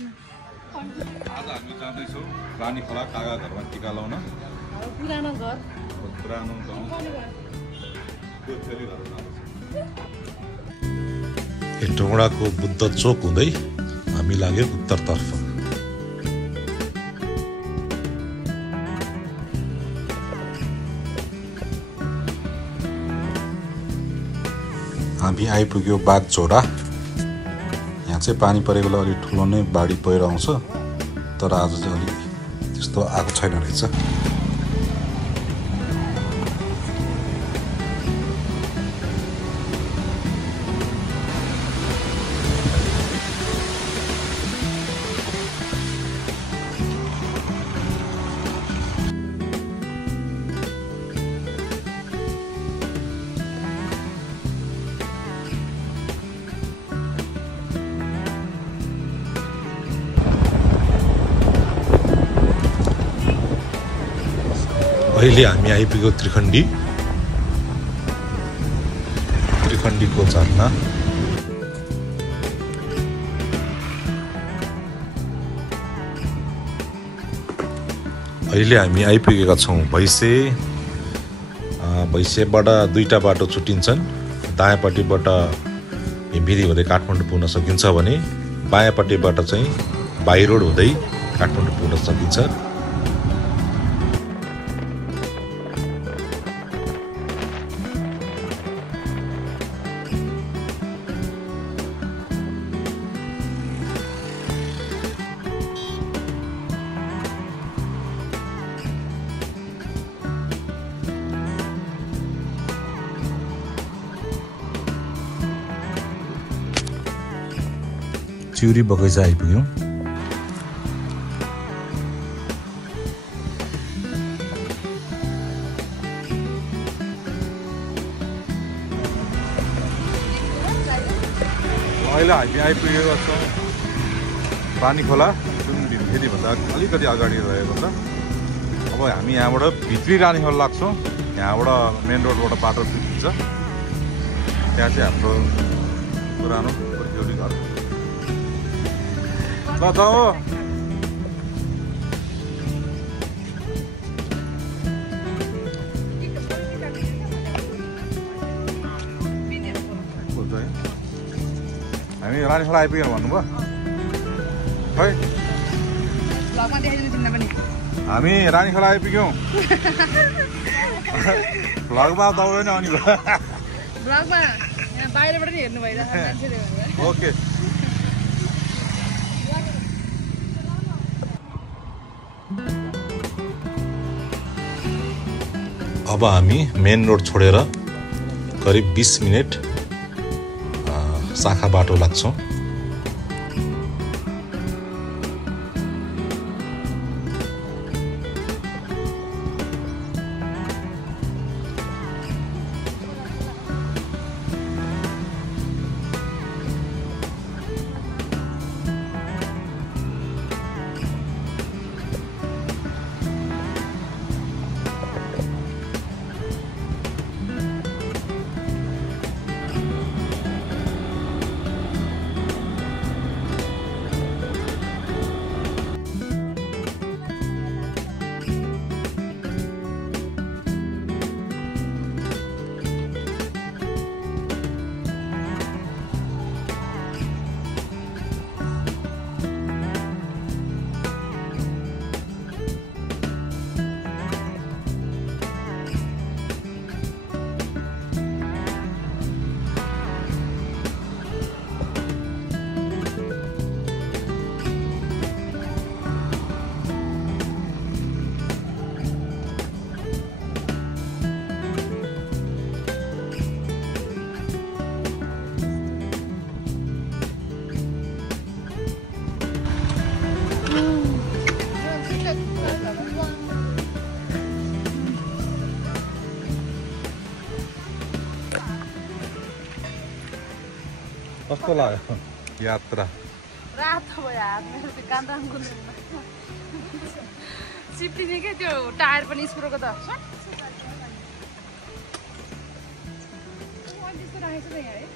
आज हामी जाँदैछौँ रानी खोला कागा घरमा टिका लाउन। पुरानो घर पुरानो गाउँ त्यो फेरि घर हेटौँडाको बुद्ध चोक हुँदै हामी लाग्यो उत्तरतर्फ। हामी आइपुग्यो बागझोडा। यहाँ चाहिँ पानी परेको बेला अलिक ठुलो नै बाढी पहिरो आउँछ, तर आज चाहिँ अलिक त्यस्तो आएको छैन रहेछ। अहिले हामी आइपुग्यो त्रिखण्डीको झरना। अहिले हामी आइपुगेका छौँ भैँसे। भैँसेबाट दुईटा बाटो छुट्टिन्छन्। दायाँपट्टिबाट हिमफेरी हुँदै काठमाडौँ पुग्न सकिन्छ भने बायाँपट्टिबाट चाहिँ बाई रोड हुँदै काठमाडौँ पुग्न सकिन्छ। चिउरी बगैँचा आइपुग्यौँ। अहिले हामी आइपुगेका छौँ रानी खोला, जुन हिमफेरीभन्दा अलिकति अगाडि रहेको छ। अब हामी यहाँबाट भित्री रानी खोला लाग्छौँ। यहाँबाट मेन रोडबाट बाटो छुट्टिन्छ। त्यहाँ चाहिँ हाम्रो पुरानो पर्ख्यौली घर ल त हो। हामी रानी खोला आइपुग्यौँ भन्नुभयो खै। हामी रानी खोला आइपुग्यौँ। भ्लगमा दौडेन अनि बाहिरबाट नि हेर्नु भइरहेको मान्छेले। ओके। अब हामी मेन रोड छोडेर करिब 20 मिनट शाखा बाटो लाग्छौँ। कस्तो लाग्यो यात्रा? रात भयो हात मेरो त्यो कान्दाङ गुन्दैन सिप्टिने के त्यो टायर पनि स्क्रुको त त्यस्तो राखेको छ त यहाँ है।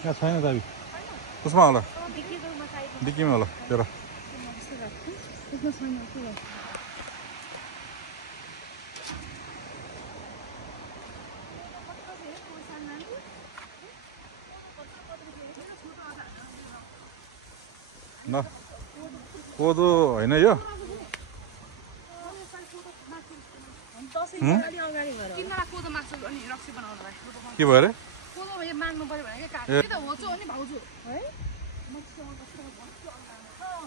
यहाँ छैन दाबी कसमा होला डिक्कीमा होला तेरो ल कोदो होइन यो किन्नलाई कोदो माग्छु अनि रक्सी बनाउनलाई के भयो अरे कोदो यो माग्नु पर्यो भने के काट्यो त होचो अनि भाउजू है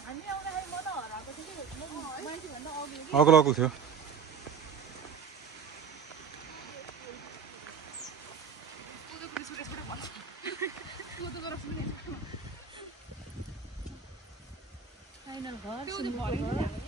हामी आउँदाखेरि म त हराएको थिएँ कि मान्छे भन्दा अघि अग्लो अग्लो थियो कोदोको रिस उठेसबाट भन्छ कोदोको रक्सी पनि फाइनल घर त्यो त भरेन नि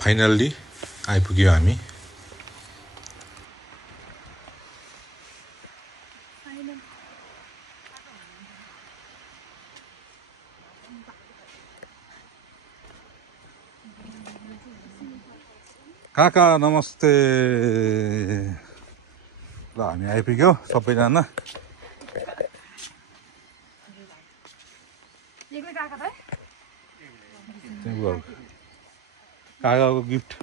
फाइनल्ली आइपुग्यो हामी काका नमस्ते ल हामी आइपुग्यो सबैजना एक्लै काका त काकाको गिफ्ट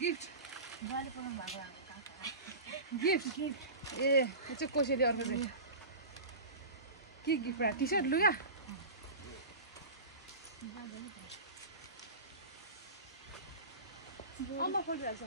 गिफ्ट ए यो चाहिँ कसैले अर्को चाहिँ के गिफ्ट टी सर्ट लुगा अम्मा खोलिरहेछ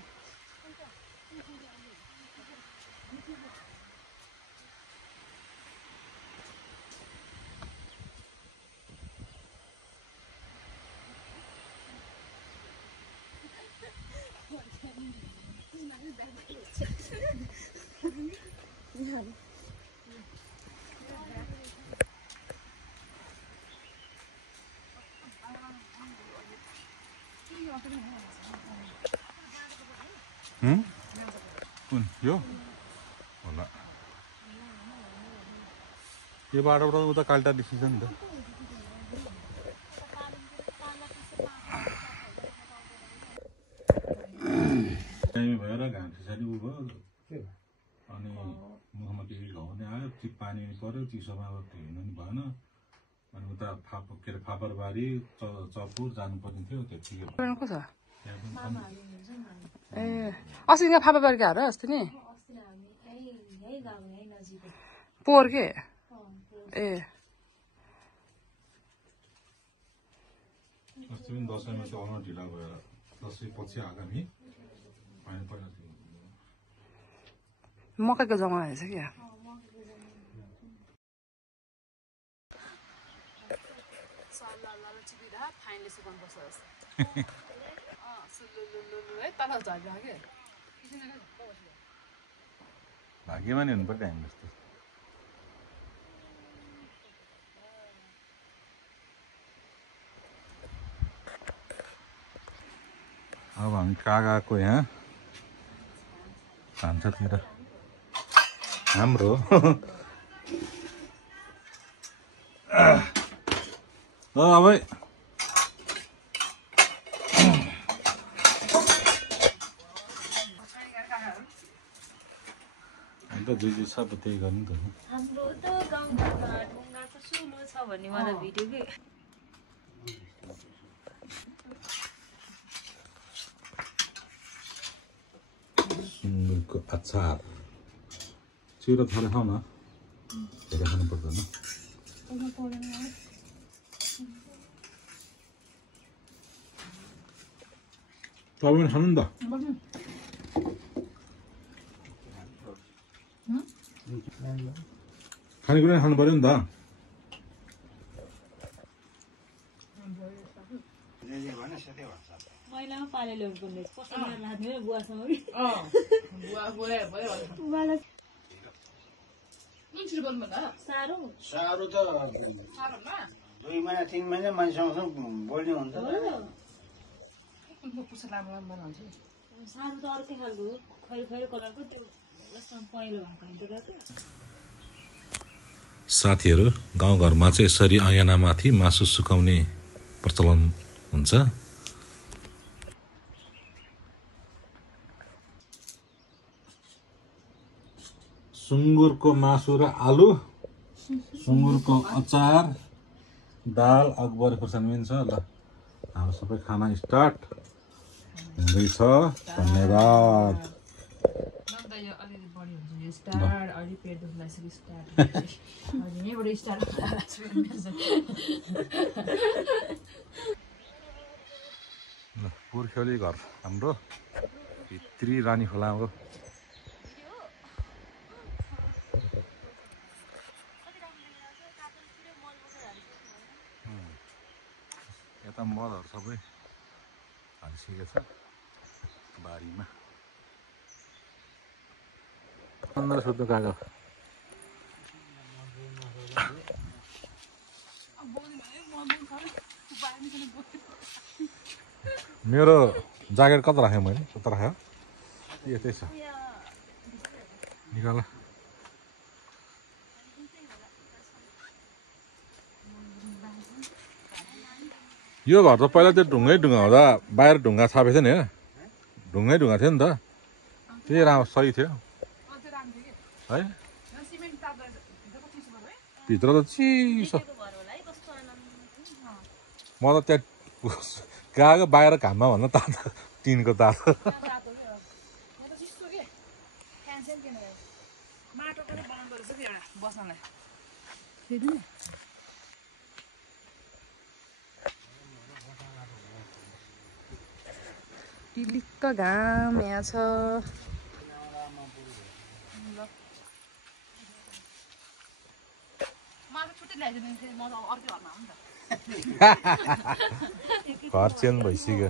कुन यो होला यो बाटोबाट उता काल्टा देखिन्छ नि त टाइम भएर घाम पछाडि उ भयो अनि मुखमा के घाउने आयो पानी पऱ्यो चिसोमा अब हिँड्नु नि भएन अनि उता के अरे फापरबारी चपुर जानुपर्ने थियो त्यतिकै को छ ए अस्ति यहाँ फापाबारीको हार अस्ति नि पोहोर के ए अस्ति पनि दसैँमा चाहिँ आउन ढिला भएर दसैँ पछि आगामी पानी पहिला मकैको जमाना रहेछ क्या भाग्यमा नि हुनुपर्छ हामी जस्तो अब हामी काकाको यहाँ भान्सातिर हाम्रो अब जे जे सब त्यही गर्नु त हाम्रो त गाउँघरमा ढुङ्गा त सुलो छ भन्ने मलाई भिडियो के सुँगुरको अचार चिउरा थोरै खाऊ न धेरै खानु पर्दैन तपाईँ पनि खानु नि त खानेकुरा खानु पर्यो नि त महिनामा पाले ल्याउनु पर्ने कसरी लाग्ने बुवासँग साह्रो साह्रो त 2 महिना 3 महिना मान्छेसँग बोल्ने हुन्छ साह्रो त अर्कै खालको खैरो खैरो कलरको त्यो जस्तो पहेँलो भएको हुन्छ क्या साथीहरू गाउँघरमा चाहिँ यसरी ऐनामाथि मासु सुकाउने प्रचलन हुन्छ सुँगुरको मासु र आलु सुँगुरको अचार दाल अकबर खुर्सानी पनि छ ल हाम्रो सबै खाना स्टार्ट हुँदैछ धन्यवाद पुर्ख्यौली घर हाम्रो भित्री रानी खोला हो यता मलहरू सबै हालिसकेको छ बारीमा 15 सुत्नु गएको मेरो ज्याकेट कता राखेँ मैले कता राखेँ यतै छ निकाल यो घर त पहिला त्यो ढुङ्गै ढुङ्गा हुँदा बाहिर ढुङ्गा छापेको थियो नि होइन ढुङ्गै ढुङ्गा थियो नि त त्यही राम्रो सही थियो है भित्र त चिसो म त त्यहाँ गएको बाहिर घाममा भन्दा तातो टिनको तातो टिलिक्क घाम यहाँ छ घर चेन्ज भइसक्यो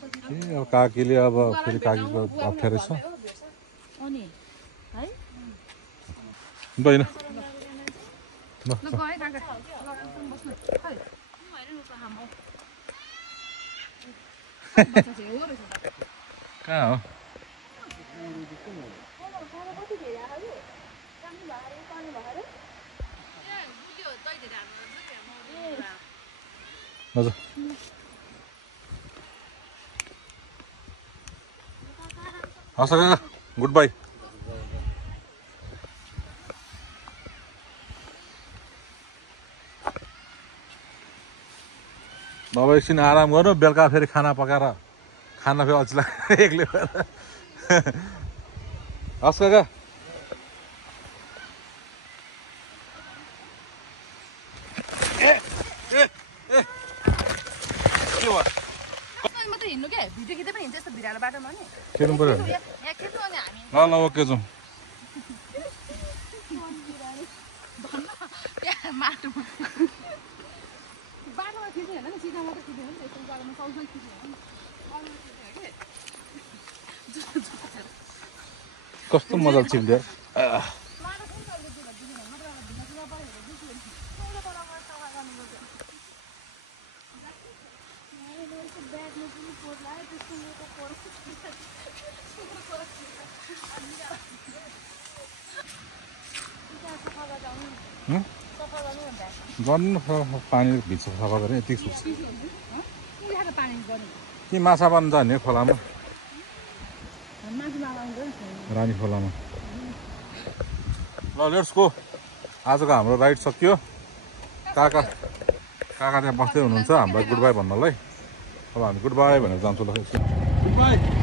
अब काकीले अब फेरि काकीको अप्ठ्यारो छ बहिनी कहाँ हो हजुर हस् काका गुड बाई अब एकछिन आराम गर्नु बेलुका फेरि खाना पकाएर खाना फेरि अझ एक्लै भएर हस् काका खेल्नु पर्यो ल ल ओके जाउँ कस्तो मजा चिप्लियो गर्नु पानी भित्र सफा गरेँ यति सुक्छ कि माछा पार्नु जाने खोलामा रानी खोलामा ल लेट्स गो आजको हाम्रो राइड सकियो काका त्यहाँ बस्दै हुनुहुन्छ हामीलाई गुड बाई भन्नलाई अब हामी गुड बाई भनेर जान्छौँ ल गुड बाई